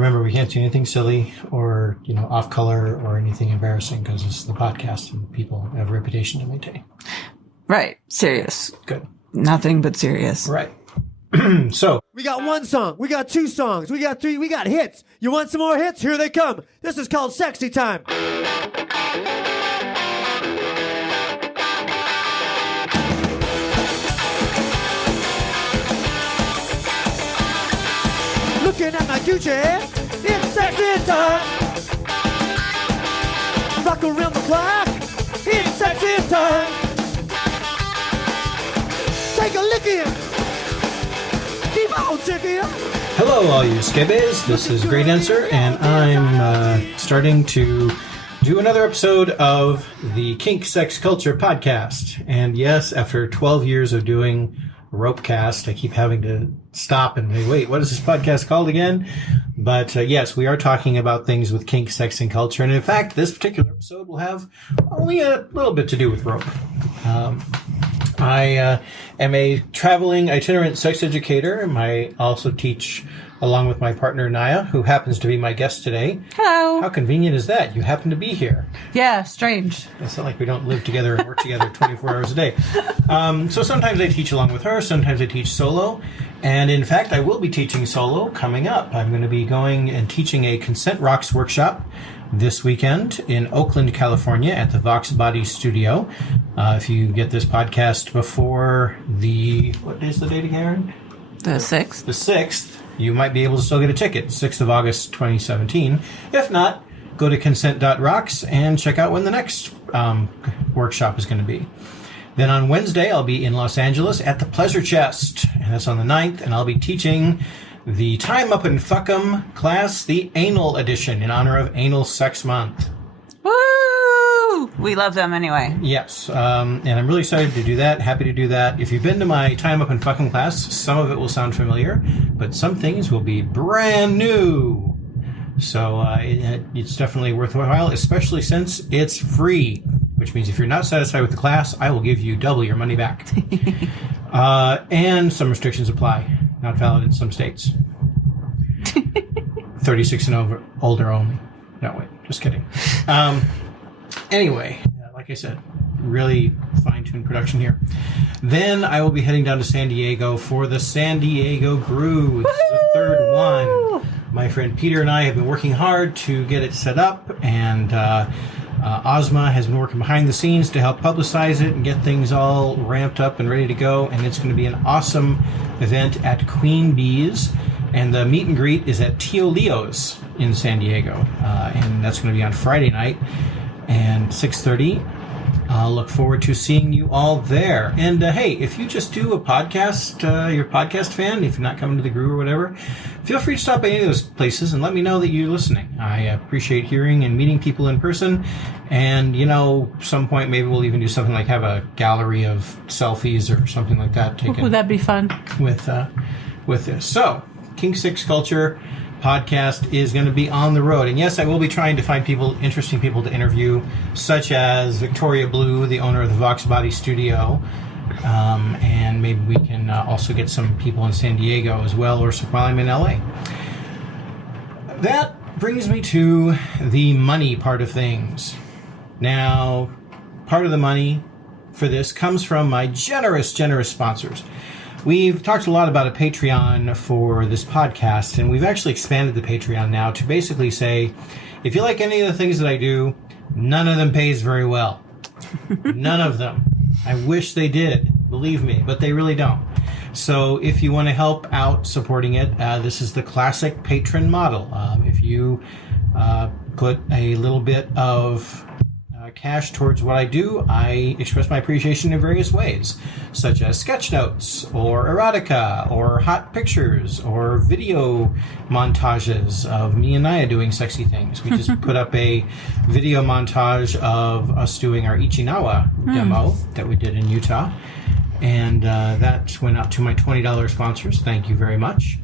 remember, we can't do anything silly or, off color or anything embarrassing because this is the podcast and people have a reputation to maintain. Right. Serious. Good. Nothing but serious. Right. So. We got one song. We got two songs. We got three. We got hits. You want some more hits? Here they come. This is called Sexy Time. Looking at my Gucci, it's sexy time. Rock around the clock, it's sexy time. Take a look in. Keep on checking. Hello, all you skibbies. This is Great Answer, and I'm starting to do another episode of the Kink, Sex, Culture podcast. And yes, after 12 years of doing Ropecast, I keep having to stop and wait, what is this podcast called again? But yes, we are talking about things with kink, sex, and culture. And in fact, this particular episode will have only a little bit to do with rope. I am a traveling itinerant sex educator. I also teach along with my partner, Naiia, who happens to be my guest today. Hello. How convenient is that? You happen to be here. Yeah, strange. It's not like we don't live together and work together 24 hours a day. So sometimes I teach along with her. Sometimes I teach solo. And in fact, I will be teaching solo coming up. I'm going to be going and teaching a Consent Rocks workshop this weekend in Oakland, California at the Vox Body Studio. If you get this podcast before what is the date again? The 6th. The 6th. You might be able to still get a ticket, 6th of August, 2017. If not, go to consent.rocks and check out when the next workshop is going to be. Then on Wednesday, I'll be in Los Angeles at the Pleasure Chest, and that's on the 9th, and I'll be teaching the Time Up and Fuck 'em class, the Anal Edition, in honor of Anal Sex Month. Woo! We love them anyway. Yes, and I'm really excited to do that, happy to do that. If you've been to my Time Up and Fuck 'em class, some of it will sound familiar, but some things will be brand new. So it's definitely worthwhile, especially since it's free, which means if you're not satisfied with the class, I will give you double your money back. And some restrictions apply. Not valid in some states. 36 and older only. No, wait, just kidding. Anyway, like I said, really fine-tuned production here. Then I will be heading down to San Diego for the San Diego Groove. This is the third one. My friend Peter and I have been working hard to get it set up, and Ozma has been working behind the scenes to help publicize it and get things all ramped up and ready to go. And it's going to be an awesome event at Queen Bee's. And the meet and greet is at Tio Leo's in San Diego. And that's going to be on Friday night and 6:30. I'll look forward to seeing you all there. And hey, if you just do a podcast, you're a podcast fan, if you're not coming to the Groove or whatever, feel free to stop by any of those places and let me know that you're listening. I appreciate hearing and meeting people in person. And, some point maybe we'll even do something like have a gallery of selfies or something like that taken. Would that be fun? With this. So, Kink, Sex, Culture podcast is going to be on the road. And yes, I will be trying to find interesting people to interview, such as Victoria Blue, the owner of the Vox Body Studio. And maybe we can also get some people in San Diego as well, or while I'm in LA. That brings me to the money part of things. Now, part of the money for this comes from my generous sponsors. We've talked a lot about a Patreon for this podcast, and we've actually expanded the Patreon now to basically say, if you like any of the things that I do, none of them pays very well. None of them. I wish they did, believe me, but they really don't. So if you want to help out supporting it, this is the classic patron model. If you put a little bit of cash towards what I do, I express my appreciation in various ways, such as sketch notes, or erotica, or hot pictures, or video montages of me and Naiia doing sexy things. We just put up a video montage of us doing our Ichinawa demo that we did in Utah, and that went out to my $20 sponsors. Thank you very much.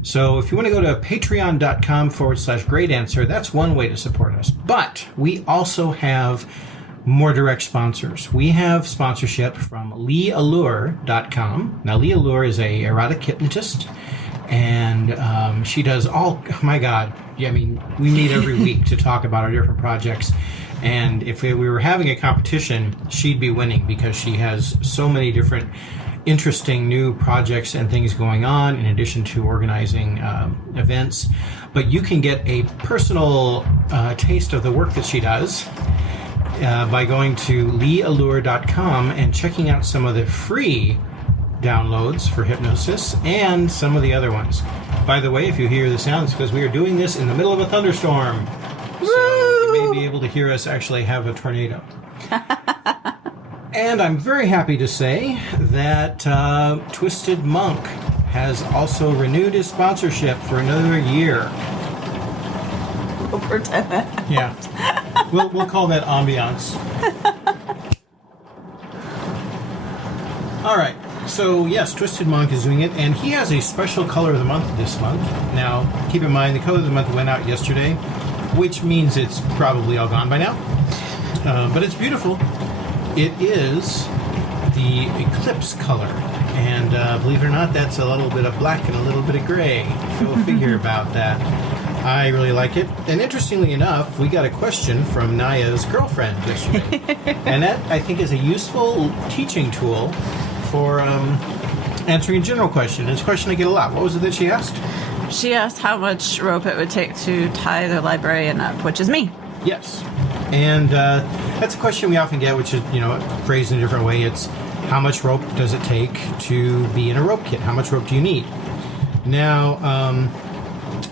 So if you want to go to patreon.com/great answer, that's one way to support us. But we also have more direct sponsors. We have sponsorship from leeallure.com. Now, Lee Allure is a erotic hypnotist, and She does oh my God. Yeah, I mean, we meet every week to talk about our different projects. And if we were having a competition, she'd be winning because she has so many different interesting new projects and things going on in addition to organizing events. But you can get a personal taste of the work that she does by going to leeallure.com and checking out some of the free downloads for hypnosis and some of the other ones. By the way, if you hear the sounds, because we are doing this in the middle of a thunderstorm. So you may be able to hear us actually have a tornado. And I'm very happy to say that Twisted Monk has also renewed his sponsorship for another year. We'll pretend that. Yeah. We'll call that ambiance. All right. So, yes, Twisted Monk is doing it, and he has a special color of the month this month. Now, keep in mind, the color of the month went out yesterday, which means it's probably all gone by now. But it's beautiful. It is the Eclipse color. And believe it or not, that's a little bit of black and a little bit of gray. Go figure about that. I really like it. And interestingly enough, we got a question from Naia's girlfriend yesterday. And that, I think, is a useful teaching tool for answering a general question. It's a question I get a lot. What was it that she asked? She asked how much rope it would take to tie the librarian up, which is me. Yes. And that's a question we often get, which is, phrased in a different way. It's how much rope does it take to be in a rope kit? How much rope do you need? Now,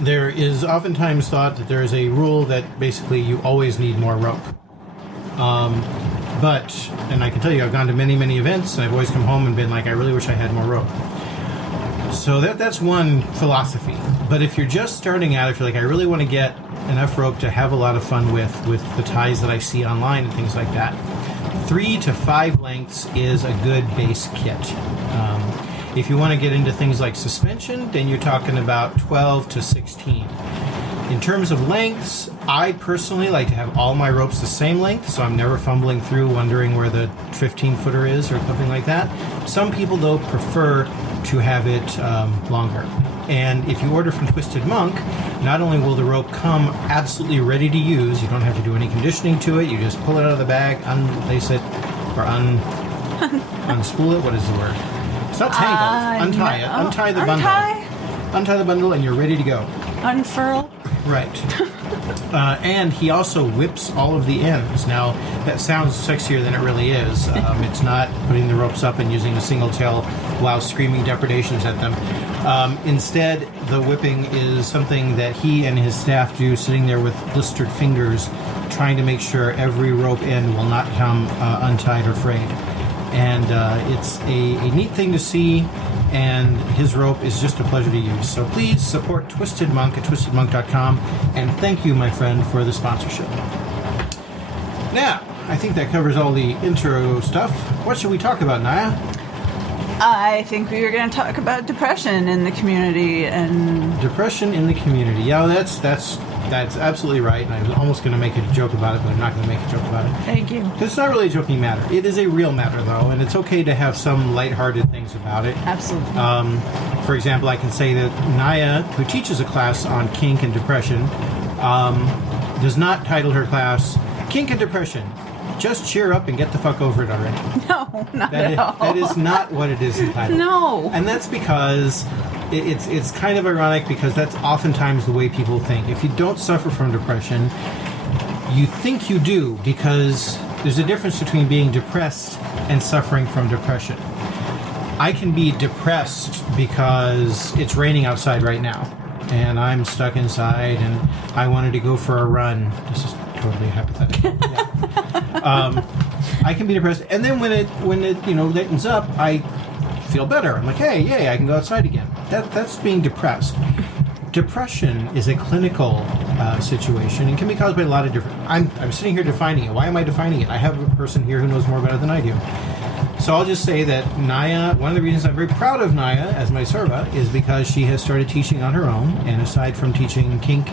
there is oftentimes thought that there is a rule that basically you always need more rope. And I can tell you, I've gone to many, many events, and I've always come home and been like, I really wish I had more rope. So that's one philosophy. But if you're just starting out, if you're like, I really want to get enough rope to have a lot of fun with the ties that I see online and things like that, 3 to 5 lengths is a good base kit. If you want to get into things like suspension, then you're talking about 12 to 16. In terms of lengths, I personally like to have all my ropes the same length, so I'm never fumbling through wondering where the 15-footer is or something like that. Some people, though, prefer to have it longer. And if you order from Twisted Monk, not only will the rope come absolutely ready to use, you don't have to do any conditioning to it, you just pull it out of the bag, unlace it, or unspool it, what is the word? It's not tangled. Untie it. Untie the bundle. Untie the bundle and you're ready to go. Unfurl. Right. And he also whips all of the ends. Now, that sounds sexier than it really is. It's not putting the ropes up and using a single tail while screaming depredations at them. Instead, the whipping is something that he and his staff do, sitting there with blistered fingers, trying to make sure every rope end will not come untied or frayed. And it's a neat thing to see, and his rope is just a pleasure to use. So please support Twisted Monk at twistedmonk.com, and thank you, my friend, for the sponsorship. Now, I think that covers all the intro stuff. What should we talk about, Naiia? I think we were going to talk about depression in the community and... Depression in the community. Yeah, that's absolutely right. And I was almost going to make a joke about it, but I'm not going to make a joke about it. Thank you. It's not really a joking matter. It is a real matter, though, and it's okay to have some lighthearted things about it. Absolutely. For example, I can say that Naiia, who teaches a class on kink and depression, does not title her class Kink and Depression. Just cheer up and get the fuck over it already. No, not at all. That is not what it is entitled. No. And that's because it's kind of ironic, because that's oftentimes the way people think. If you don't suffer from depression, you think you do, because there's a difference between being depressed and suffering from depression. I can be depressed because it's raining outside right now, and I'm stuck inside, and I wanted to go for a run. This is totally hypothetical. Yeah. I can be depressed, and then when it lightens up, I feel better. I'm like, hey, yay, I can go outside again. That's being depressed. Depression is a clinical situation and can be caused by a lot of different... I'm sitting here defining it. Why am I defining it? I have a person here who knows more about it than I do. So I'll just say that Naiia, one of the reasons I'm very proud of Naiia as my serva is because she has started teaching on her own, and aside from teaching kink,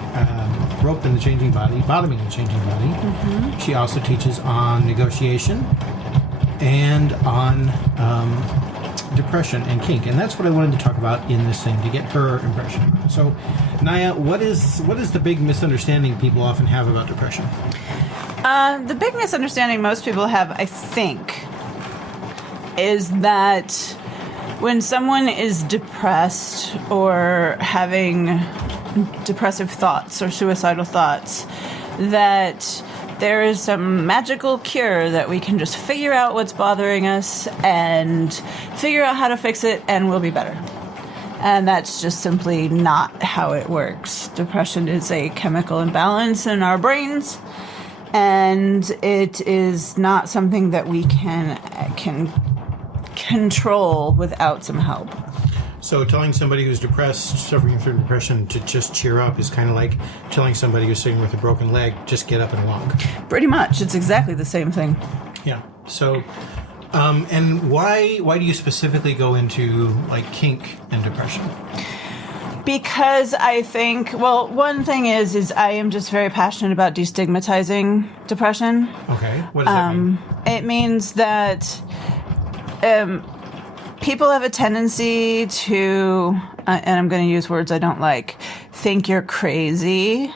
rope in the changing body, bottoming in the changing body, she also teaches on negotiation and on depression and kink, and that's what I wanted to talk about in this thing to get her impression. So, Naiia, what is the big misunderstanding people often have about depression? The big misunderstanding most people have, I think, is that when someone is depressed or having depressive thoughts or suicidal thoughts, that there is some magical cure that we can just figure out what's bothering us and figure out how to fix it and we'll be better. And that's just simply not how it works. Depression is a chemical imbalance in our brains, and it is not something that we can control without some help. So telling somebody who's depressed, suffering from depression, to just cheer up is kind of like telling somebody who's sitting with a broken leg, just get up and walk. Pretty much. It's exactly the same thing. Yeah. So, and why do you specifically go into like kink and depression? Because I think, well, one thing is I am just very passionate about destigmatizing depression. Okay. What does that mean? It means that people have a tendency to, and I'm going to use words I don't like, think you're crazy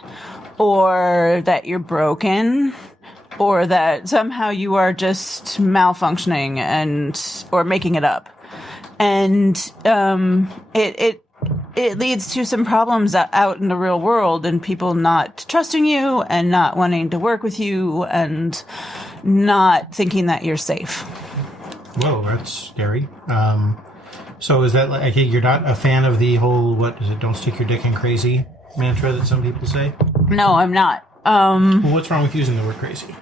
or that you're broken or that somehow you are just malfunctioning or making it up. And it leads to some problems out in the real world and people not trusting you and not wanting to work with you and not thinking that you're safe. Whoa, that's scary. So is that like, you're not a fan of the whole, what is it, don't stick your dick in crazy mantra that some people say? No, I'm not. Well, what's wrong with using the word crazy?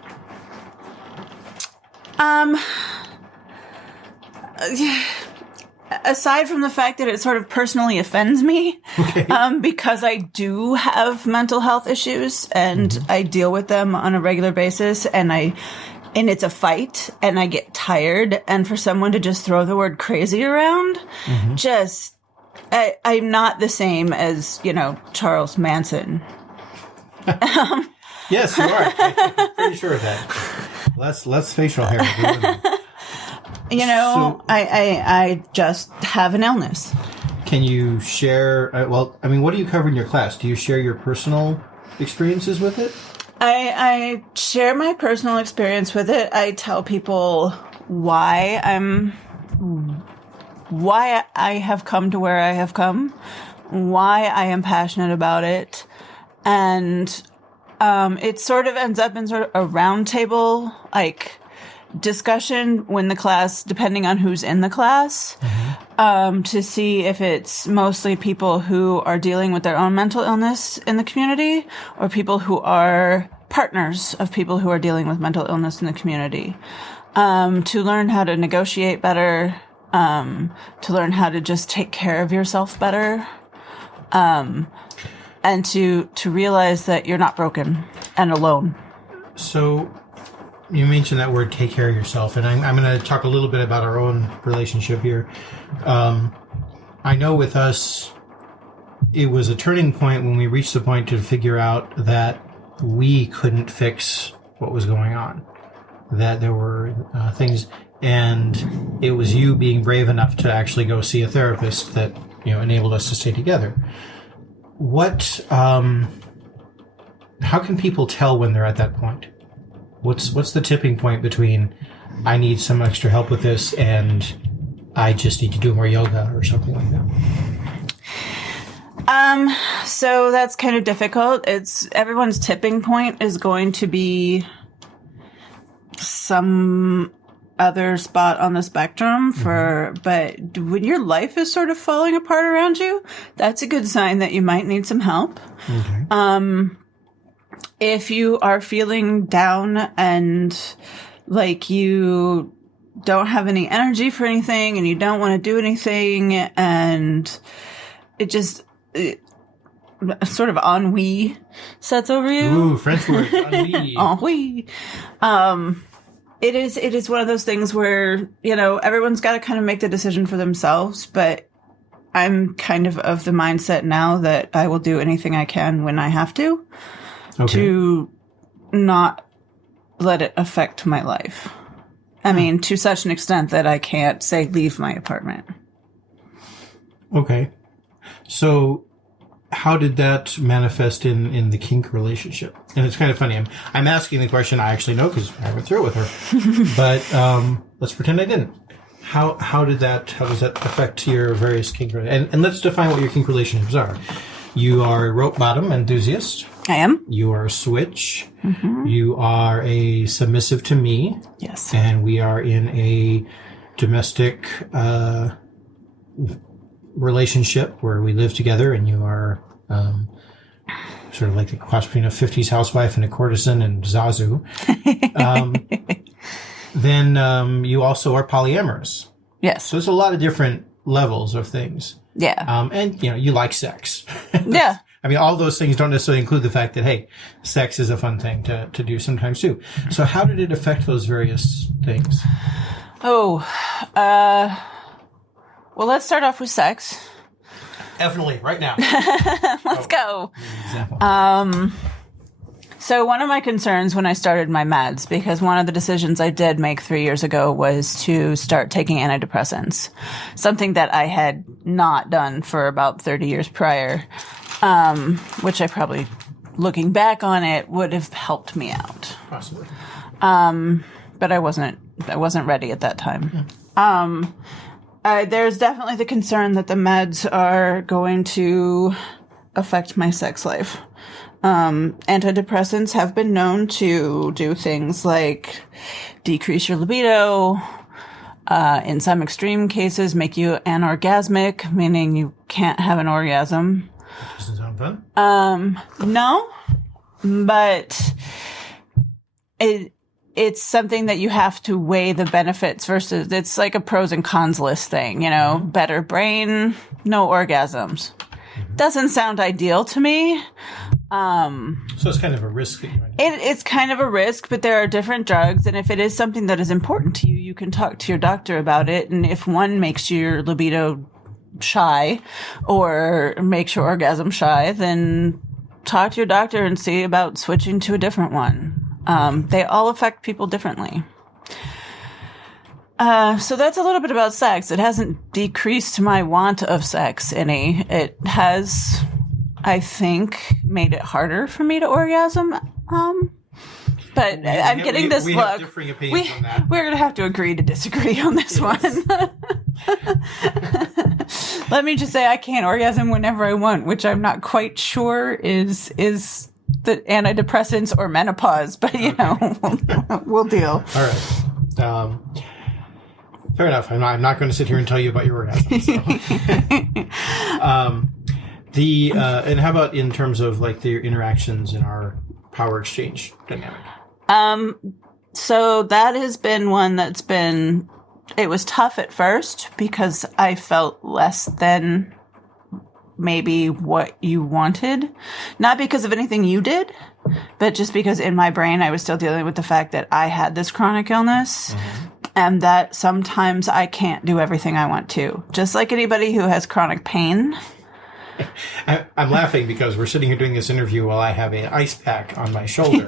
Aside from the fact that it sort of personally offends me, okay. Because I do have mental health issues and I deal with them on a regular basis and it's a fight and I get tired, and for someone to just throw the word crazy around, I'm not the same as, Charles Manson. Yes, you are. I'm pretty sure of that. Less facial hair. I just have an illness. Can you share, what do you cover in your class? Do you share your personal experiences with it? I share my personal experience with it. I tell people why I have come to where I have come, why I am passionate about it, and it sort of ends up in sort of a round table, discussion when the class, depending on who's in the class, to see if it's mostly people who are dealing with their own mental illness in the community or people who are partners of people who are dealing with mental illness in the community, to learn how to negotiate better, to learn how to just take care of yourself better, and to realize that you're not broken and alone. So you mentioned that word, take care of yourself, and I'm going to talk a little bit about our own relationship here. I know with us, it was a turning point when we reached the point to figure out that we couldn't fix what was going on, that there were things, and it was you being brave enough to actually go see a therapist that enabled us to stay together. How can people tell when they're at that point? What's the tipping point between I need some extra help with this and I just need to do more yoga or something like that? So that's kind of difficult. Everyone's tipping point is going to be some other spot on the spectrum but when your life is sort of falling apart around you, that's a good sign that you might need some help. Okay. If you are feeling down and like you don't have any energy for anything and you don't want to do anything and sort of ennui sets over you. Ooh, French word, ennui. Ennui. It is one of those things where, everyone's got to kind of make the decision for themselves, but I'm kind of the mindset now that I will do anything I can when I have to. Okay. To not let it affect my life. I mean, to such an extent that I can't say leave my apartment. Okay. So how did that manifest in the kink relationship? And it's kind of funny. I'm asking the question I actually know because I went through it with her. But let's pretend I didn't. How does that affect your various kink and let's define what your kink relationships are. You are a rope bottom enthusiast. I am. You are a switch. Mm-hmm. You are a submissive to me. Yes. And we are in a domestic relationship where we live together, and you are sort of like the cross between a 50s housewife and a courtesan and Zazu. Then you also are polyamorous. Yes. So there's a lot of different levels of things. Yeah. And, you like sex. Yeah. I mean, all those things don't necessarily include the fact that, hey, sex is a fun thing to do sometimes too. So how did it affect those various things? Oh, well, let's start off with sex. Definitely, right now. Let's go. Example. So one of my concerns when I started my meds, because one of the decisions I did make 3 years ago was to start taking antidepressants, something that I had not done for about 30 years prior, which I probably, looking back on it, would have helped me out. Possibly. But I wasn't ready at that time. There's definitely the concern that the meds are going to affect my sex life. Antidepressants have been known to do things like decrease your libido, in some extreme cases make you anorgasmic, meaning you can't have an orgasm. Doesn't sound fun. No, but it's something that you have to weigh the benefits versus, it's like a pros and cons list thing, better brain, no orgasms. Doesn't sound ideal to me. So it's kind of a risk that you might have. It's kind of a risk, but there are different drugs, and if it is something that is important to you, you can talk to your doctor about it, and if one makes your libido shy or makes your orgasm shy, then talk to your doctor and see about switching to a different one. They all affect people differently. So that's a little bit about sex. It hasn't decreased my want of sex any. It has, I think, made it harder for me to orgasm. But I'm getting this look. Have differing opinions on that. We're going to have to agree to disagree on this one. Let me just say I can't orgasm whenever I want, which I'm not quite sure is the antidepressants or menopause, but we'll deal. All right. Fair enough. I'm not going to sit here and tell you about your orgasm. So. And how about in terms of like the interactions in our power exchange dynamic? So that has been one that's been, it was tough at first because I felt less than maybe what you wanted. Not because of anything you did, but just because in my brain I was still dealing with the fact that I had this chronic illness. Mm-hmm. And that sometimes I can't do everything I want to. Just like anybody who has chronic pain. I'm laughing because we're sitting here doing this interview while I have an ice pack on my shoulder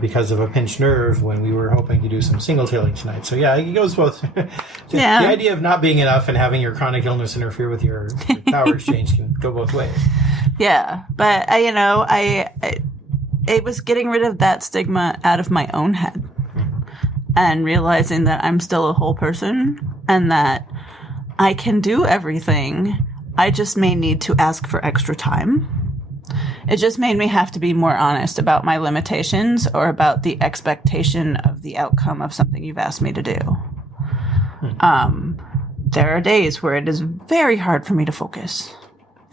because of a pinched nerve when we were hoping to do some single tailing tonight. So yeah, it goes both. The idea of not being enough and having your chronic illness interfere with your power exchange can go both ways. Yeah, but it was getting rid of that stigma out of my own head. And realizing that I'm still a whole person and that I can do everything. I just may need to ask for extra time. It just made me have to be more honest about my limitations or about the expectation of the outcome of something you've asked me to do. There are days where it is very hard for me to focus.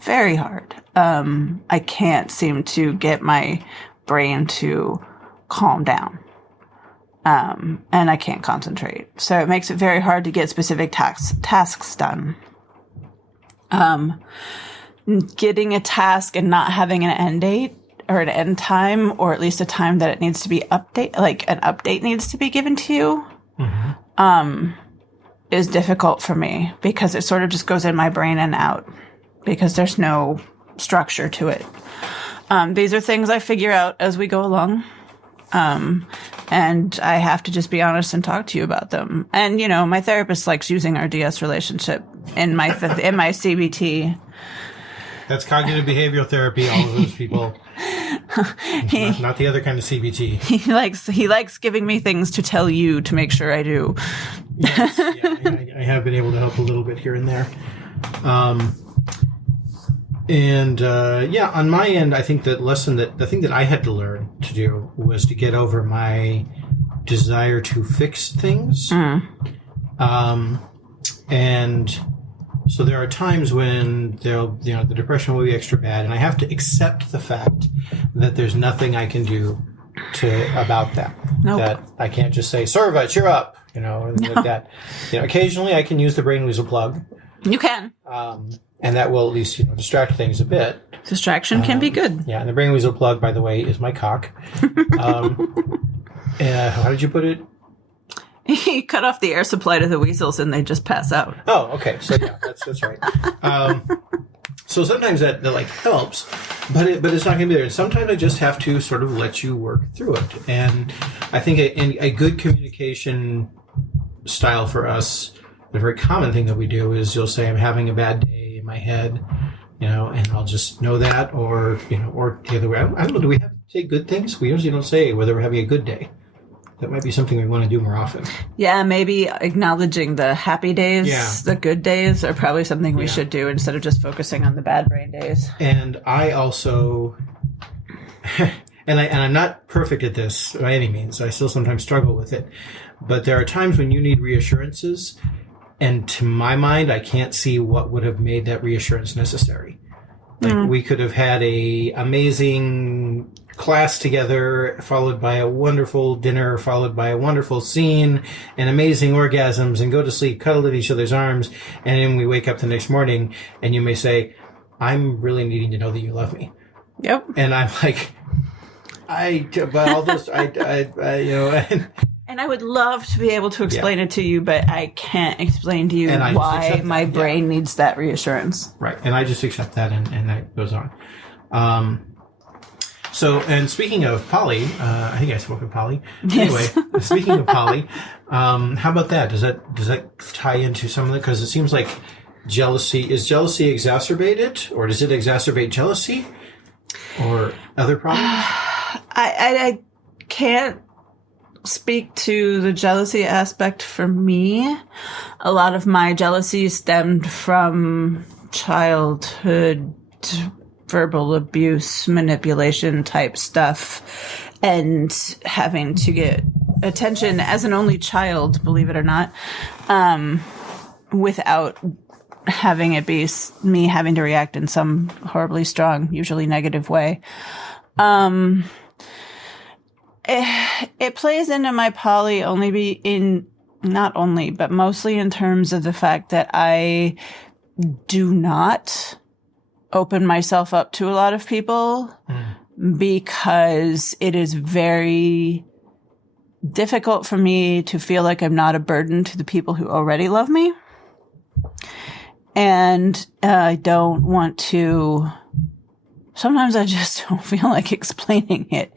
Very hard. I can't seem to get my brain to calm down. And I can't concentrate. So it makes it very hard to get specific tasks done. Getting a task and not having an end date or an end time, or at least a time that it needs to be like an update needs to be given to you, is difficult for me because it sort of just goes in my brain and out because there's no structure to it. These are things I figure out as we go along. and I have to just be honest and talk to you about them. And, you know, my therapist likes using our DS relationship in my CBT. That's cognitive behavioral therapy, all of those people. Not the other kind of CBT. He likes giving me things to tell you to make sure I do. Yes, yeah, I have been able to help a little bit here and there. On my end, I think the thing that I had to learn to do was to get over my desire to fix things. And so there are times when the depression will be extra bad, and I have to accept the fact that there's nothing I can do about that. Nope. That I can't just say, "Sorva, cheer up," like that. Occasionally I can use the brain weasel plug. You can. And that will at least, distract things a bit. Distraction can be good. Yeah, and the brain weasel plug, by the way, is my cock. How did you put it? He cut off the air supply to the weasels and they just pass out. Oh, okay. So yeah, that's right. So sometimes that like helps, but it's not going to be there. And sometimes I just have to sort of let you work through it. And I think a good communication style for us, the very common thing that we do is you'll say, "I'm having a bad day in my head," and I'll just know that, or the other way. I don't know. Do we have to say good things? We usually don't say whether we're having a good day. That might be something we want to do more often. Yeah, maybe acknowledging the happy days, the good days are probably something we should do instead of just focusing on the bad brain days. And I also, and I'm not perfect at this by any means. I still sometimes struggle with it. But there are times when you need reassurances. And to my mind, I can't see what would have made that reassurance necessary. Like we could have had a amazing class together, followed by a wonderful dinner, followed by a wonderful scene, and amazing orgasms, and go to sleep, cuddle in each other's arms, and then we wake up the next morning, and you may say, "I'm really needing to know that you love me." Yep. And I'm like, but all this, And I would love to be able to explain it to you, but I can't explain to you why my brain needs that reassurance. Right. And I just accept that, and that goes on. And speaking of poly, I think I spoke of poly. Yes. Anyway, speaking of poly, how about that? Does that tie into some of it? Because it seems like is jealousy exacerbated, or does it exacerbate jealousy or other problems? I can't speak to the jealousy aspect for me. A lot of my jealousy stemmed from childhood verbal abuse, manipulation type stuff, and having to get attention as an only child, believe it or not, without having it be me having to react in some horribly strong, usually negative way. It plays into my poly but mostly in terms of the fact that I do not open myself up to a lot of people because it is very difficult for me to feel like I'm not a burden to the people who already love me. And I don't want to, sometimes I just don't feel like explaining it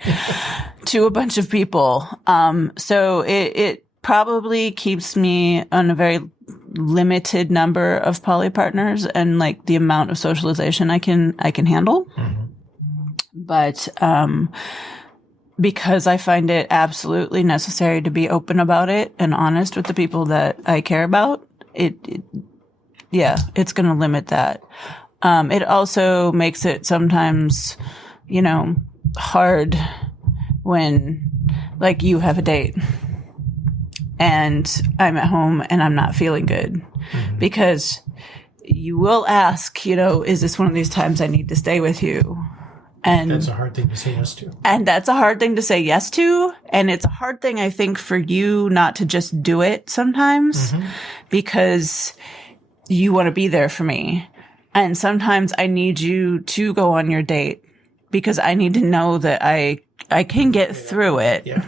to a bunch of people. So it probably keeps me on a very limited number of poly partners and like the amount of socialization I can handle. But, because I find it absolutely necessary to be open about it and honest with the people that I care about, it's going to limit that. It also makes it sometimes, hard when like you have a date and I'm at home and I'm not feeling good because you will ask, is this one of these times I need to stay with you? And that's a hard thing to say yes to. And that's a hard thing to say yes to. And it's a hard thing, I think, for you not to just do it sometimes because you want to be there for me. And sometimes I need you to go on your date because I need to know that I can get through it. Yeah.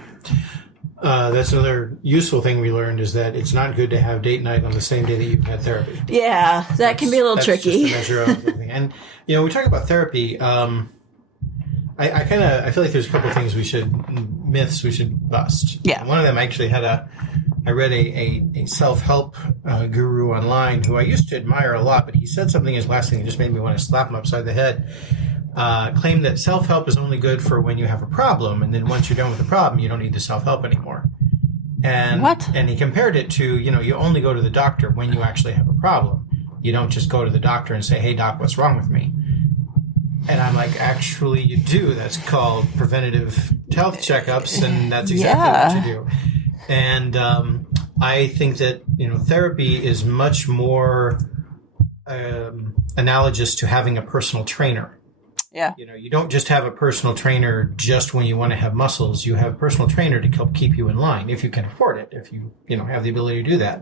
That's another useful thing we learned is that it's not good to have date night on the same day that you've had therapy. Yeah, that can be a little tricky. Just a measure of everything. And, we talk about therapy. I feel like there's a couple of things we should myths we should bust. Yeah. One of them actually I read a self-help guru online who I used to admire a lot, but he said something his last thing that just made me want to slap him upside the head. Claimed that self-help is only good for when you have a problem, and then once you're done with the problem, you don't need the self-help anymore. And what? And he compared it to, you only go to the doctor when you actually have a problem. You don't just go to the doctor and say, hey, doc, what's wrong with me? And I'm like, actually, you do. That's called preventative health checkups, and that's exactly what you do. And I think that, therapy is much more analogous to having a personal trainer. Yeah. You don't just have a personal trainer just when you want to have muscles. You have a personal trainer to help keep you in line if you can afford it, if you have the ability to do that.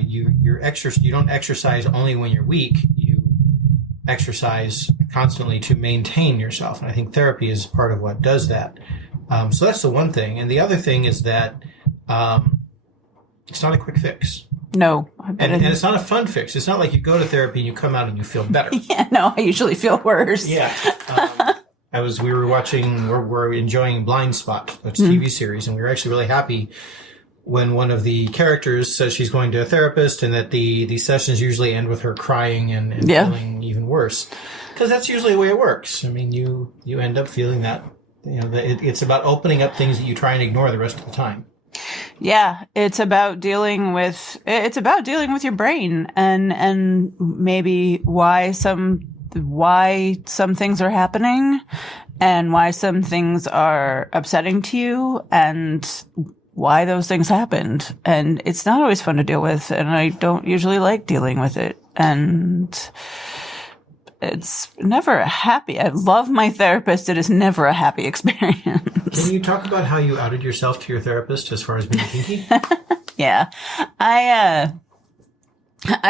You don't exercise only when you're weak. You exercise constantly to maintain yourself. And I think therapy is part of what does that. So that's the one thing. And the other thing is that it's not a quick fix. No. And it's not a fun fix. It's not like you go to therapy and you come out and you feel better. Yeah, no, I usually feel worse. Yeah. We're enjoying Blind Spot, a TV series, and we were actually really happy when one of the characters says she's going to a therapist and that the sessions usually end with her crying and feeling even worse. Because that's usually the way it works. I mean, you end up feeling that, it's about opening up things that you try and ignore the rest of the time. Yeah, it's about dealing with your brain and maybe why some things are happening and why some things are upsetting to you and why those things happened. And it's not always fun to deal with, and I don't usually like dealing with it. And it's never happy. I love my therapist. It is never a happy experience. Can you talk about how you outed yourself to your therapist as far as being kinky? Yeah. I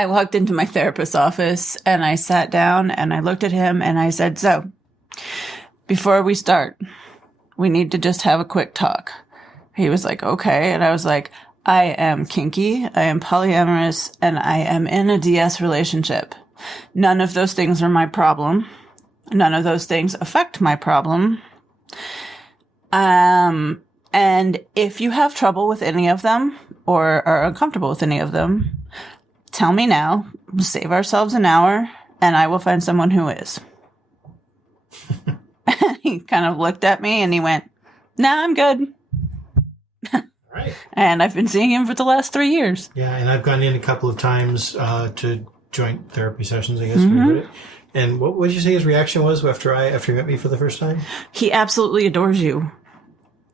walked into my therapist's office and I sat down and I looked at him and I said, so before we start, we need to just have a quick talk. He was like, okay. And I was like, I am kinky, I am polyamorous, and I am in a DS relationship. None of those things are my problem. None of those things affect my problem. And if you have trouble with any of them or are uncomfortable with any of them, tell me now, save ourselves an hour, and I will find someone who is. He kind of looked at me and he went, nah, I'm good. Right. And I've been seeing him for the last 3 years. Yeah, and I've gone in a couple of times to joint therapy sessions, I guess. Mm-hmm. And what did you say his reaction was after he met me for the first time? He absolutely adores you.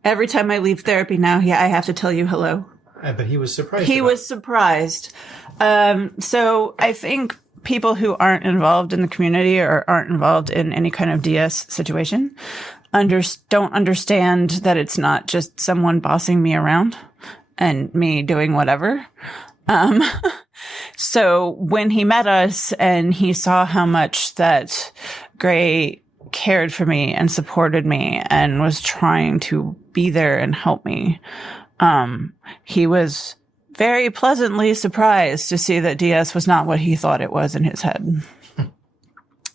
Every time I leave therapy now, I have to tell you hello. But he was surprised. He was surprised. So I think people who aren't involved in the community or aren't involved in any kind of DS situation don't understand that it's not just someone bossing me around and me doing whatever. So when he met us and he saw how much that Gray cared for me and supported me and was trying to be there and help me, he was very pleasantly surprised to see that DS was not what he thought it was in his head.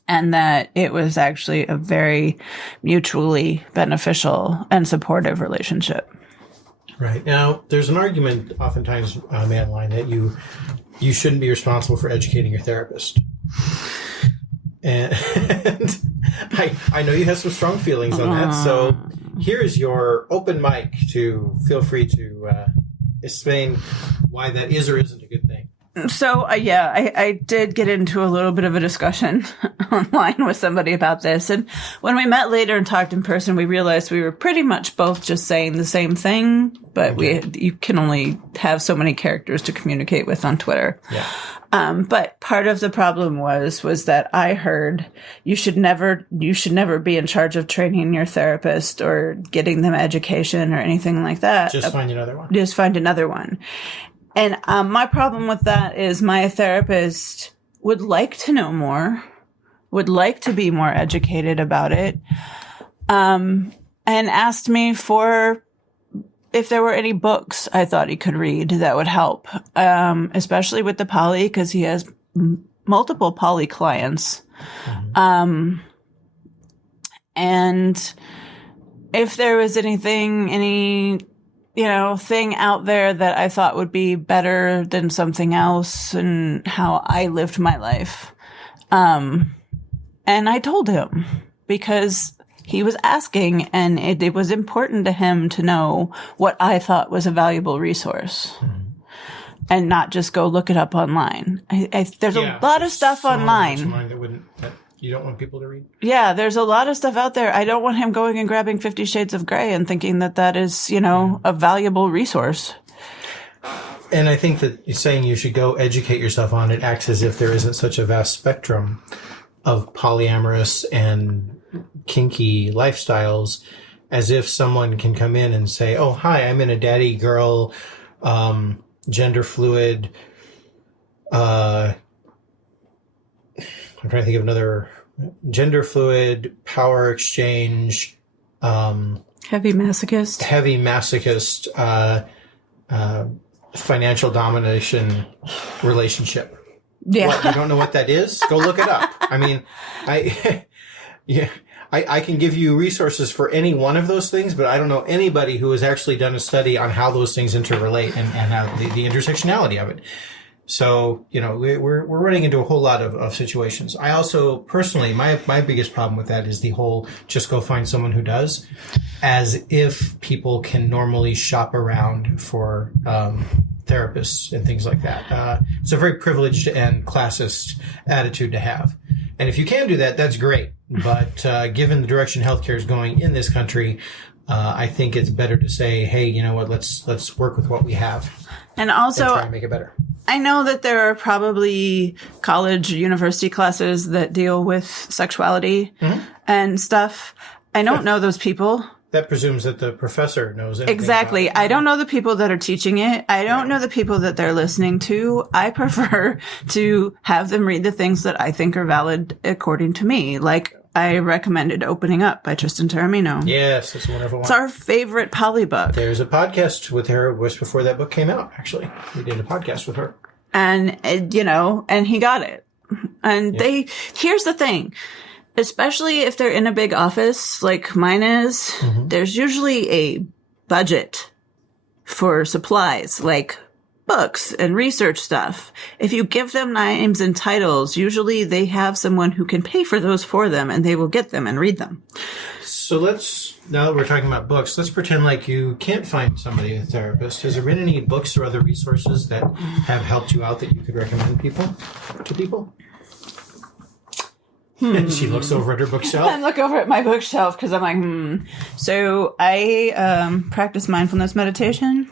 And that it was actually a very mutually beneficial and supportive relationship. Right. Now, there's an argument oftentimes made online that you shouldn't be responsible for educating your therapist. And I know you have some strong feelings on that. So here's your open mic to feel free to explain why that is or isn't a good thing. So, I did get into a little bit of a discussion online with somebody about this. And when we met later and talked in person, we realized we were pretty much both just saying the same thing, but you can only have so many characters to communicate with on Twitter. Yeah. But part of the problem was that I heard you should never be in charge of training your therapist or getting them education or anything like that. Just find another one. Just find another one. And my problem with that is my therapist would like to know more, would like to be more educated about it, and asked me for if there were any books I thought he could read that would help, especially with the poly, because he has multiple poly clients. Mm-hmm. And if there was any thing out there that I thought would be better than something else and how I lived my life. And I told him because he was asking, and it was important to him to know what I thought was a valuable resource. And not just go look it up online. There's a lot of stuff online. That you don't want people to read? Yeah, there's a lot of stuff out there. I don't want him going and grabbing 50 Shades of Grey and thinking that is, a valuable resource. And I think that saying you should go educate yourself on it acts as if there isn't such a vast spectrum of polyamorous and kinky lifestyles, as if someone can come in and say, oh, hi, I'm in a daddy girl, gender fluid, I'm trying to think of another gender fluid, power exchange, heavy masochist, financial domination relationship. Yeah. What, you don't know what that is? Go look it up. I mean, I can give you resources for any one of those things, but I don't know anybody who has actually done a study on how those things interrelate and how the intersectionality of it. So, we're running into a whole lot of situations. I also, personally, my biggest problem with that is the whole just go find someone who does, as if people can normally shop around for therapists and things like that. It's a very privileged and classist attitude to have. And if you can do that, that's great. But given the direction healthcare is going in this country, I think it's better to say, hey, you know what, let's work with what we have. And also, and try to make it better. I know that there are probably college, university classes that deal with sexuality and stuff. I don't know those people. That presumes that the professor knows anything. Exactly. I don't know the people that are teaching it. I don't know the people that they're listening to. I prefer to have them read the things that I think are valid according to me. Like I recommended Opening Up by Tristan Taormino. Yes, it's a wonderful one. It's our favorite poly book. There's a podcast with her just before that book came out, actually. We did a podcast with her. And, and he got it. And here's the thing. Especially if they're in a big office like mine is, there's usually a budget for supplies like books and research stuff. If you give them names and titles, usually they have someone who can pay for those for them and they will get them and read them. So now that we're talking about books, let's pretend like you can't find somebody, a therapist. Has there been any books or other resources that have helped you out that you could recommend to people? And she looks over at her bookshelf. I look over at my bookshelf because I'm like, So I practice mindfulness meditation,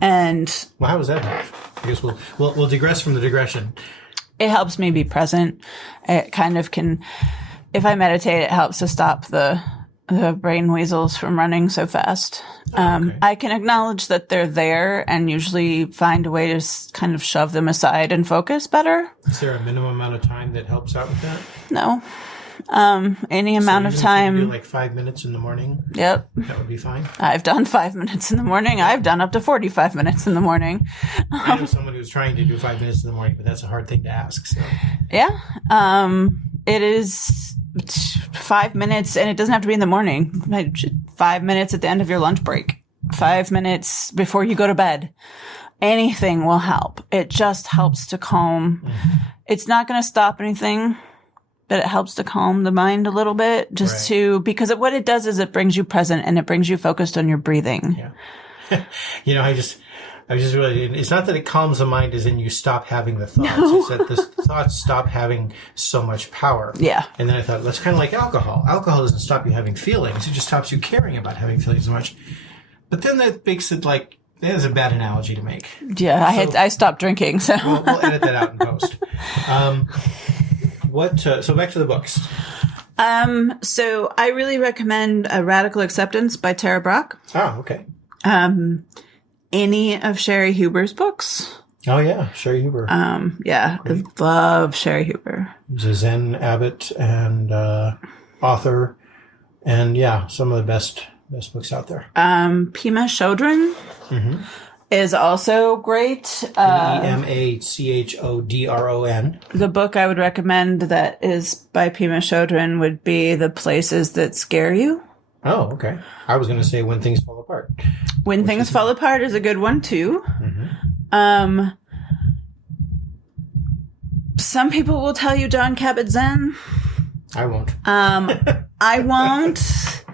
and well, how was that? I guess we'll digress from the digression. It helps me be present. It kind of can. If I meditate, it helps to stop the brain weasels from running so fast. Okay. I can acknowledge that they're there and usually find a way to kind of shove them aside and focus better. Is there a minimum amount of time that helps out with that? No. Any amount of time. If you do like 5 minutes in the morning? Yep. That would be fine? I've done 5 minutes in the morning. I've done up to 45 minutes in the morning. I know someone who's trying to do 5 minutes in the morning, but that's a hard thing to ask. So. Yeah. It is 5 minutes, and it doesn't have to be in the morning. 5 minutes at the end of your lunch break. 5 minutes before you go to bed. Anything will help. It just helps to calm. It's not going to stop anything, but it helps to calm the mind a little bit, because what it does is it brings you present and it brings you focused on your breathing. Yeah. I was just really, it's not that it calms the mind as in you stop having the thoughts. No. It's that the thoughts stop having so much power. Yeah. And then I thought, that's kind of like alcohol. Alcohol doesn't stop you having feelings. It just stops you caring about having feelings so much. But then that makes it like, that is a bad analogy to make. Yeah, I stopped drinking, so. We'll edit that out in post. So back to the books. So I really recommend Radical Acceptance by Tara Brach. Oh, okay. Any of Sherry Huber's books. Oh, yeah. Sherry Huber. Yeah. Great. I love Sherry Huber. She's a Zen abbot and author. And yeah, some of the best books out there. Pema Chodron is also great. Emachhodron. The book I would recommend that is by Pema Chodron would be The Places That Scare You. Oh, okay. I was going to say When Things Fall Apart. When Things Fall Apart is a good one, too. Mm-hmm. Some people will tell you John Kabat-Zinn. I won't. I won't.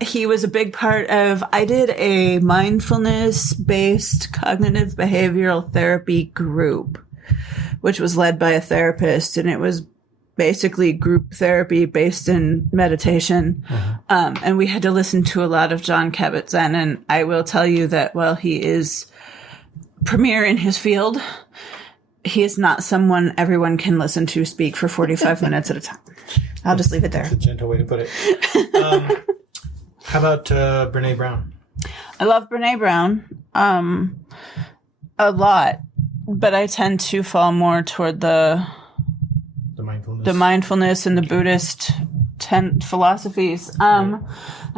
He was a big part of, I did a mindfulness-based cognitive behavioral therapy group, which was led by a therapist, and it was basically group therapy based in meditation. And we had to listen to a lot of John Kabat-Zinn, and I will tell you that while he is premier in his field, he is not someone everyone can listen to speak for 45 minutes at a time. I'll just leave it there. That's a gentle way to put it. How about Brene Brown? I love Brene Brown a lot, but I tend to fall more toward the mindfulness and the Buddhist philosophies. I'm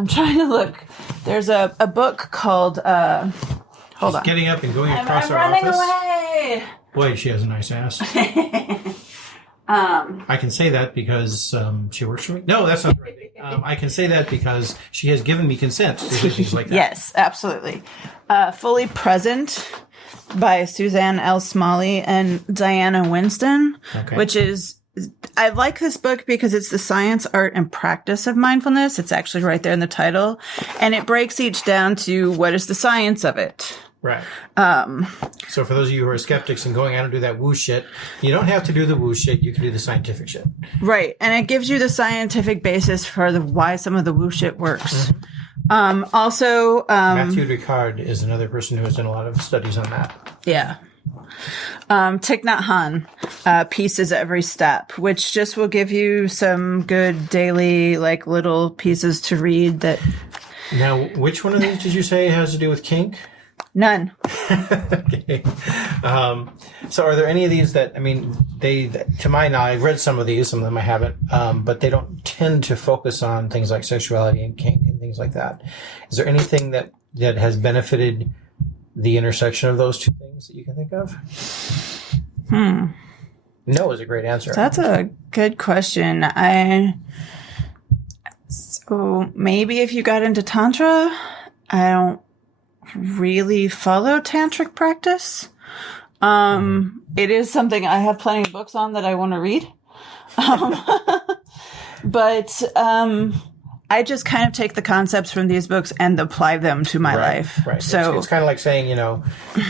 trying to look. There's a book called hold on. Getting up and going across I'm our running office. Away. Boy, she has a nice ass. I can say that because she works for me. No, that's not the right thing. I can say that because she has given me consent to do things like that. Yes, absolutely. Fully Present by Suzanne L. Smalley and Diana Winston, which is, I like this book because it's the science, art, and practice of mindfulness. It's actually right there in the title. And it breaks each down to what is the science of it. Right. So for those of you who are skeptics and going out and do that woo shit, you don't have to do the woo shit. You can do the scientific shit. Right. And it gives you the scientific basis for why some of the woo shit works. Also, Matthew Ricard is another person who has done a lot of studies on that. Yeah. Thich Nhat Hanh, Pieces Every Step, which just will give you some good daily, like, little pieces to read that. Now, which one of these did you say has to do with kink? None. Okay. So are there any of these that, I mean, they, to my knowledge, I've read some of these, some of them I haven't, but they don't tend to focus on things like sexuality and kink and things like that. Is there anything that has benefited the intersection of those two things that you can think of? No is a great answer. That's a good question. So maybe if you got into Tantra, I don't really follow tantric practice. It is something I have plenty of books on that I want to read. But I just kind of take the concepts from these books and apply them to my life. Right. So it's kind of like saying, you know,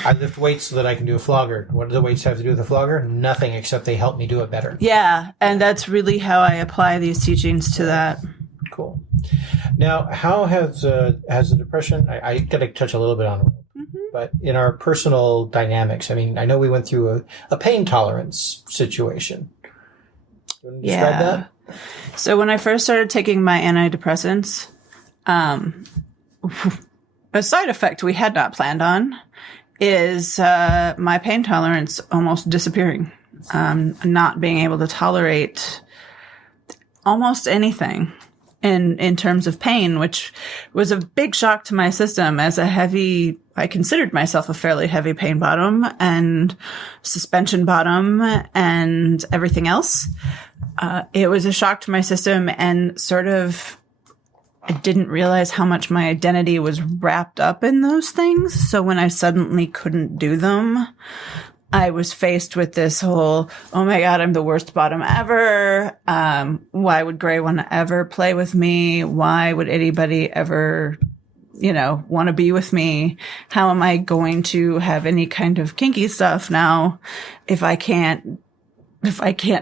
I lift weights so that I can do a flogger. What do the weights have to do with a flogger? Nothing, except they help me do it better. Yeah, and that's really how I apply these teachings to that. Cool. Now, how has the depression? I got to touch a little bit on it, but in our personal dynamics, I mean, I know we went through a pain tolerance situation. You want to describe that? So when I first started taking my antidepressants, a side effect we had not planned on is my pain tolerance almost disappearing, not being able to tolerate almost anything in terms of pain, which was a big shock to my system as I considered myself a fairly heavy pain bottom and suspension bottom and everything else. It was a shock to my system, and sort of I didn't realize how much my identity was wrapped up in those things. So when I suddenly couldn't do them, I was faced with this whole, oh my God, I'm the worst bottom ever. Why would Gray want to ever play with me? Why would anybody ever, want to be with me? How am I going to have any kind of kinky stuff now if I can't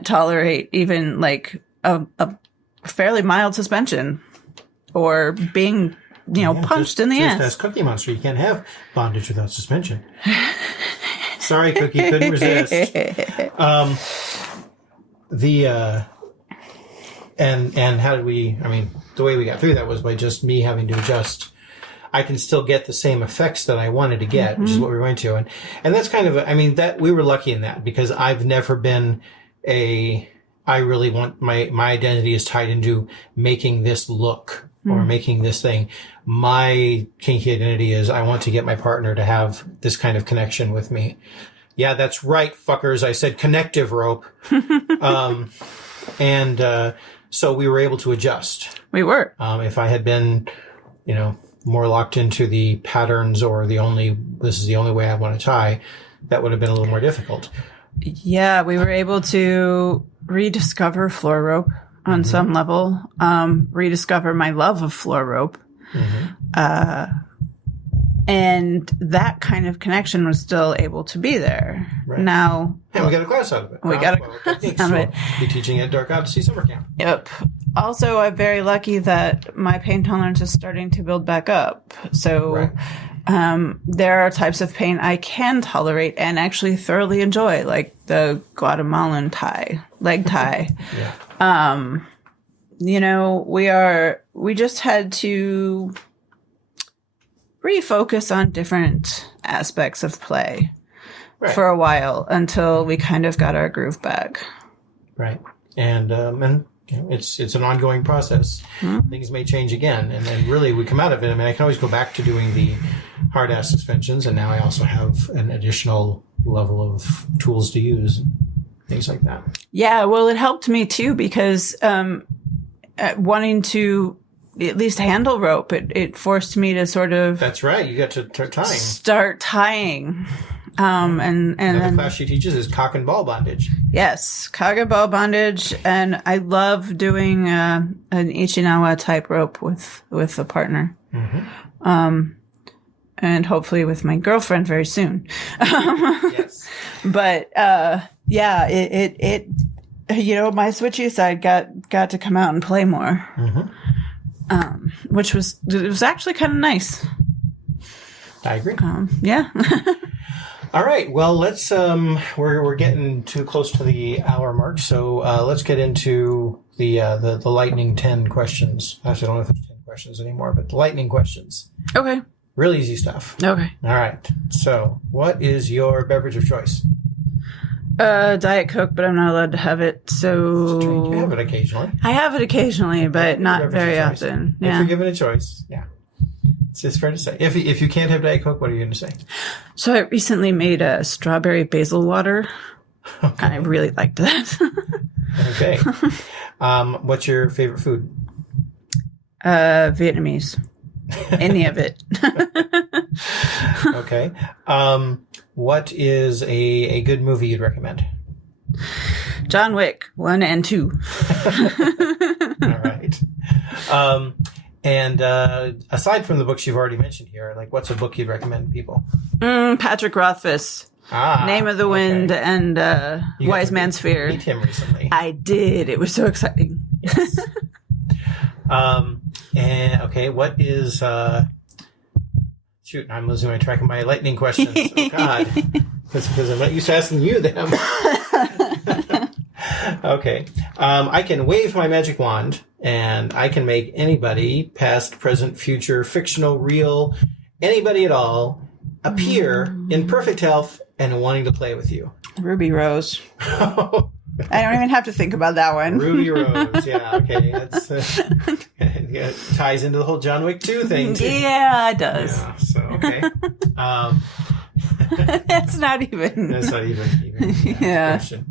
tolerate even like a fairly mild suspension or being, punched in the ass? That's Cookie Monster. You can't have bondage without suspension. Sorry, Cookie, couldn't resist. And how did we? I mean, the way we got through that was by just me having to adjust. I can still get the same effects that I wanted to get, which is what we were going to, and that's kind of. That we were lucky in that because I've never been I really want my identity is tied into making this look or making this thing. My kinky identity is I want to get my partner to have this kind of connection with me. Yeah, that's right, fuckers. I said connective rope. So we were able to adjust. We were. If I had been, more locked into the patterns or this is the only way I want to tie, that would have been a little more difficult. Yeah, we were able to rediscover floor rope on some level, rediscover my love of floor rope. And that kind of connection was still able to be there. Right. Now... And we got a class out of it. We got a class out of it. We'll be teaching at Dark Odyssey Summer Camp. Yep. Also, I'm very lucky that my pain tolerance is starting to build back up. So there are types of pain I can tolerate and actually thoroughly enjoy, like the Guatemalan leg tie. We just had to refocus on different aspects of play for a while until we kind of got our groove back. Right. And it's an ongoing process. Things may change again, and then really we come out of it. I mean, I can always go back to doing the hard ass suspensions, and now I also have an additional level of tools to use, and things like that. Yeah, well, it helped me too because wanting to at least handle rope, it forced me to sort of. That's right. You got to start tying. And the class she teaches is cock and ball bondage. Yes, cock and ball bondage, and I love doing an Ichinawa type rope with a partner, and hopefully with my girlfriend very soon. Yes, but it my switchy side got to come out and play more, which was actually kind of nice. I agree. Yeah. All right. Well, let's. We're getting too close to the hour mark, so let's get into the lightning 10 questions. Actually, I don't know if there's 10 questions anymore, but the lightning questions. Okay. Real easy stuff. Okay. All right. So, what is your beverage of choice? Diet Coke, but I'm not allowed to have it. So you have it occasionally. I have it occasionally, but not very often. Yeah. If you're given a choice, yeah. It's fair to say. If you can't have Diet Coke, what are you going to say? So I recently made a strawberry basil water. Okay. And I really liked that. Okay. What's your favorite food? Vietnamese. Any of it. Okay. What is a good movie you'd recommend? John Wick 1 and 2. All right. And aside from the books you've already mentioned here, like what's a book you'd recommend people? Patrick Rothfuss. Name of the Wind and Wise Man's Fear. Meet him recently. I did. It was so exciting. Yes. And okay, what is shoot, I'm losing my track of my lightning questions. Oh God. That's because I'm not used to asking you them. Okay. I can wave my magic wand and I can make anybody, past, present, future, fictional, real, anybody at all, appear in perfect health and wanting to play with you. Ruby Rose. I don't even have to think about that one. Ruby Rose, yeah, okay. That's it ties into the whole John Wick 2 thing, too. Yeah, it does. Yeah, so, okay. That's not even yeah. Question.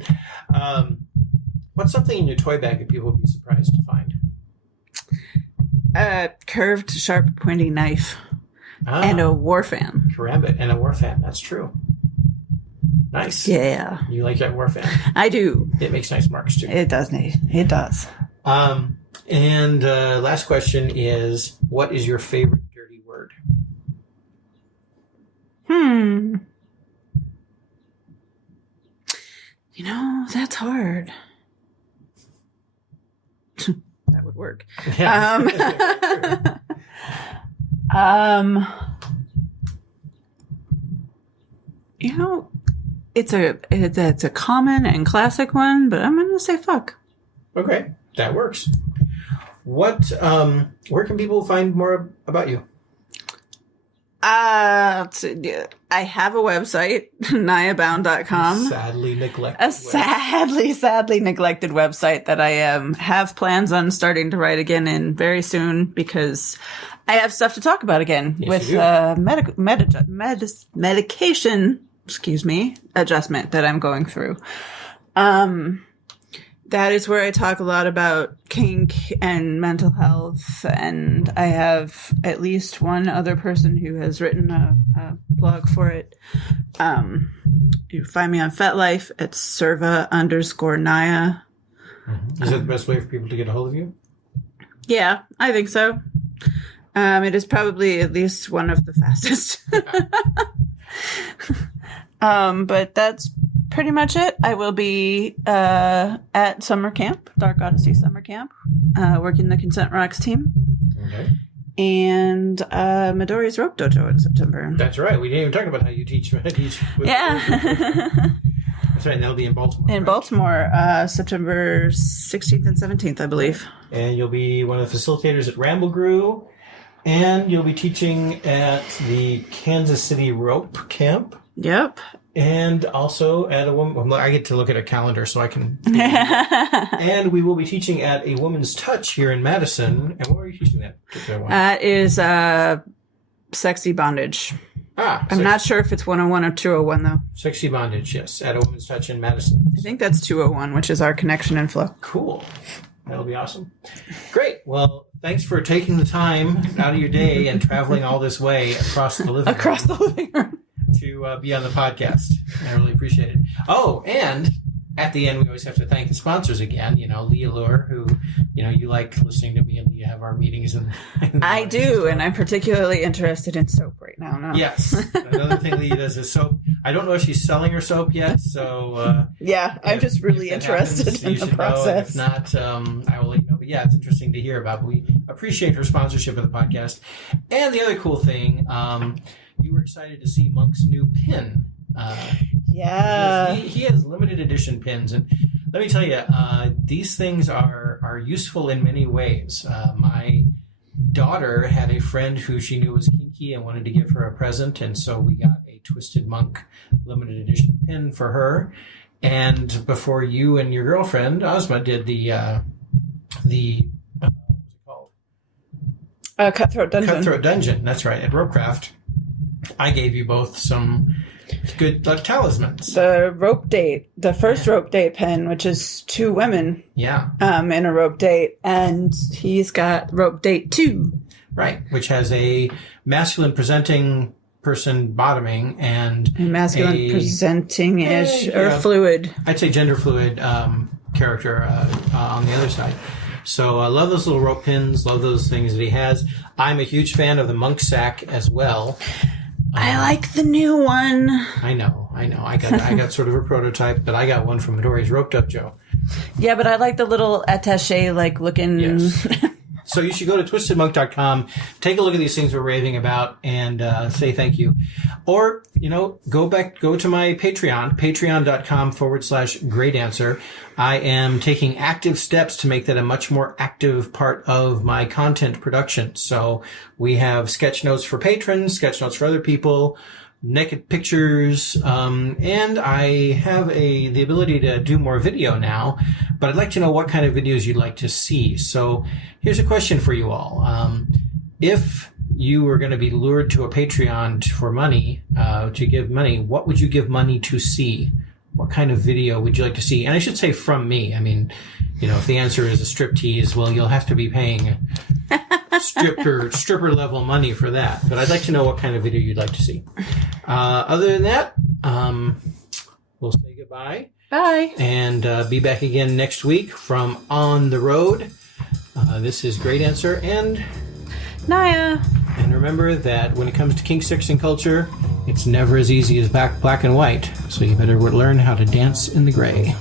What's something in your toy bag that people would be surprised to find? A curved, sharp, pointy knife. And a war fan. Karambit and a war fan. That's true. Nice. Yeah. You like that war fan? I do. It makes nice marks, too. It does, Nate. It does. And last question is, what is your favorite dirty word? That's hard. That would work. Yeah. It's a common and classic one, but I'm going to say fuck. Okay, that works. What? Where can people find more about you? I have a website, naiabound.com. Sadly neglected. A sadly neglected website that I have plans on starting to write again in very soon because I have stuff to talk about again with medication, adjustment that I'm going through. that is where I talk a lot about kink and mental health, and I have at least one other person who has written a blog for it. You find me on FetLife at serva_Naiia. Mm-hmm. Is that the best way for people to get a hold of you? Yeah, I think so. It is probably at least one of the fastest. But that's pretty much it. I will be at summer camp, Dark Odyssey summer camp, working the Consent Rocks team. Okay. And Midori's Rope Dojo in September. That's right. We didn't even talk about how you teach. Yeah. That's right. And that'll be in Baltimore. In Baltimore, September 16th and 17th, I believe. And you'll be one of the facilitators at Ramble Grew. And you'll be teaching at the Kansas City Rope Camp. Yep. And also at a woman. I get to look at a calendar so I can. And we will be teaching at a Woman's Touch here in Madison. And what are you teaching that? That is sexy bondage. I'm not sure if it's 101 or 201, though. Sexy bondage, yes, at a Woman's Touch in Madison. I think that's 201, which is our connection and flow. Cool. That'll be awesome. Great. Well, thanks for taking the time out of your day and traveling all this way across the living room. To be on the podcast. I really appreciate it. Oh, and at the end, we always have to thank the sponsors again. Leah Lure, who, you like listening to me and Leah have our meetings. I do, and I'm particularly interested in soap right now. No. Yes. Another thing Leah does is soap. I don't know if she's selling her soap yet, so... yeah, I'm just really interested in the process. If not, I will let you know. But yeah, it's interesting to hear about. But we appreciate her sponsorship of the podcast. And the other cool thing... you were excited to see Monk's new pin. Yeah. He has limited edition pins. And let me tell you, these things are useful in many ways. My daughter had a friend who she knew was kinky and wanted to give her a present. And so we got a Twisted Monk limited edition pin for her. And before you and your girlfriend, Ozma, did the what was it called? Cutthroat Dungeon. Cutthroat Dungeon. That's right. At Ropecraft. I gave you both some good talismans. The rope date, the first rope date pin, which is 2 women. Yeah. In a rope date, and he's got rope date 2. Right, which has a masculine presenting person bottoming and a masculine presenting-ish or fluid. I'd say gender fluid character on the other side. So I love those little rope pins. Love those things that he has. I'm a huge fan of the monk sack as well. I like the new one. I know. I got sort of a prototype, but I got one from Midori's Rope Dojo. Yeah, but I like the little attaché looking. Yes. So you should go to twistedmonk.com, take a look at these things we're raving about, and say thank you. Or, go to my Patreon, patreon.com/graydancer. I am taking active steps to make that a much more active part of my content production. So we have sketch notes for patrons, sketch notes for other people, naked pictures, and I have the ability to do more video now, but I'd like to know what kind of videos you'd like to see. So here's a question for you all. If you were going to be lured to a Patreon for money, to give money, what would you give money to see? What kind of video would you like to see? And I should say from me. I mean, if the answer is a striptease, well, you'll have to be paying stripper level money for that. But I'd like to know what kind of video you'd like to see. Other than that, we'll say goodbye. Bye. And be back again next week from On the Road. This is Great Answer and Naiia. And remember that when it comes to kink, sex, and culture, it's never as easy as black and white. So you better learn how to dance in the gray.